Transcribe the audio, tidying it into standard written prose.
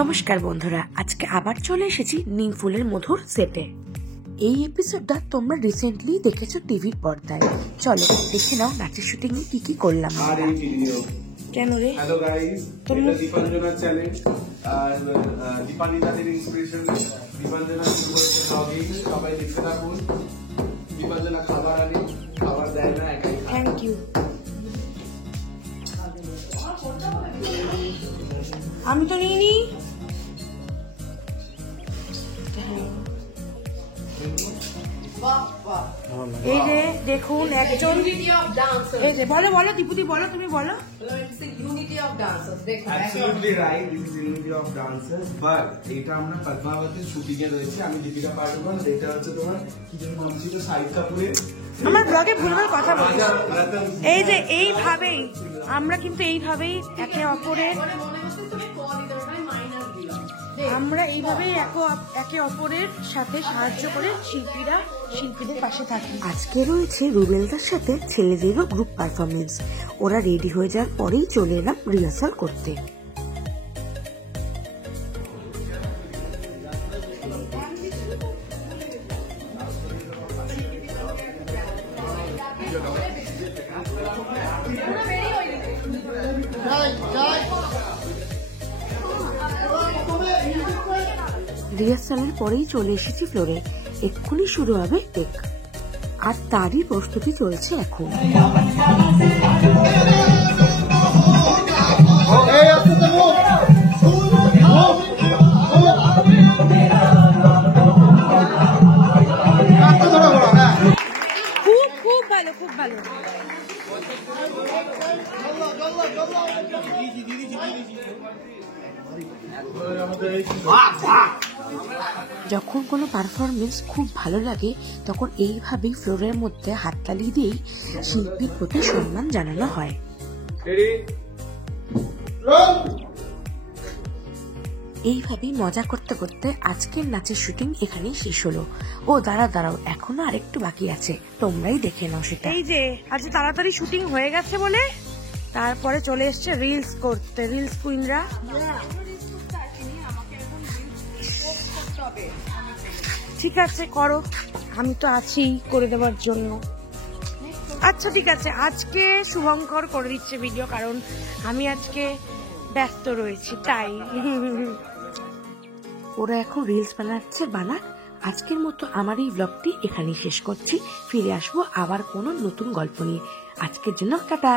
নমস্কার বন্ধুরা, আজকে আবার চলে এসেছি নিম ফুলের মধুর সেটে। এই এপিসোডটা তোমরা রিসেন্টলি দেখেছো টিভির পর্দায়। চলো দেখে নাও নাচের শুটিং এ কি কি করলাম আমরা। কেন রে? হ্যালো গাইস, এটা দীপাঞ্জনার চ্যানেল আর দীপাঞ্জনার ইন্সপিরেশন। দীপাঞ্জনা ব্লগিং সবাই দেখতে থাকুন। দীপাঞ্জনা খাবার আনে, খাবার দেয় না, একাই খায়। Thank you. আমি তো নিইনি। এই যে দেখুন একজন, এই যে বলো বলো দীপুদি বলো, তুমি বলো। Absolutely right, this is unity of dancers, but এটা আমরা পদ্মাবতীর শুটিং এ রয়েছে। আমি দীপিকা পাডুকোন, এটা হচ্ছে তোমার কি যেন নাম ছিল, শাহিদ কাপুরের। আমার ব্লগে ভুলভাল কথা বলছি। এই যে এইভাবেই আমরা কিন্তু এইভাবেই একে অপরের একে অপরের সাথে সাহায্য করে শিল্পীদের পাশে থাকি। আজকে রয়েছে রুবেলদার সাথে ছেলেদেরও গ্রুপ পারফরমেন্স। ওরা রেডি হয়ে যাওয়ার পরেই চলে এলাম রিহার্সাল করতে। রিহার্সালের পরেই চলে এসেছি ফ্লোরে। এক্ষুনি শুরু হবে টেক, আর তারই প্রস্তুতি চলছে এখন। খুব ভালো, খুব ভালো। যখন কোনো পারফরমেন্স খুব ভালো লাগে তখন এইভাবেই ফ্লোরের মধ্যে হাততালি দিয়েই শিল্পীর প্রতি সম্মান জানানো হয়। এইভাবেই মজা করতে করতে আজকের নাচের শুটিং এখানেই শেষ হলো। ও দাঁড়াও, এখনো আরেকটু বাকি আছে, তোমরাই দেখে নাও সেটা। এই যে আজ তাড়াতাড়ি শুটিং হয়ে গেছে বলে তারপরে চলে এসছে রিলস করতে, রিলস কুইনরা। ঠিক আছে করো, আমি তো আছি করে দেওয়ার জন্য। আচ্ছা ঠিক আছে, আজকে শুভঙ্কর করে দিচ্ছে ভিডিও, কারণ আমি আজকে ব্যস্ত রয়েছি তাই। ওরা এখন রিলস বানাক। আজকের মতো আমার এই ব্লগটি এখানেই শেষ করছি। ফিরে আসবো আবার কোনো নতুন গল্প নিয়ে। আজকের জন্য টাটা।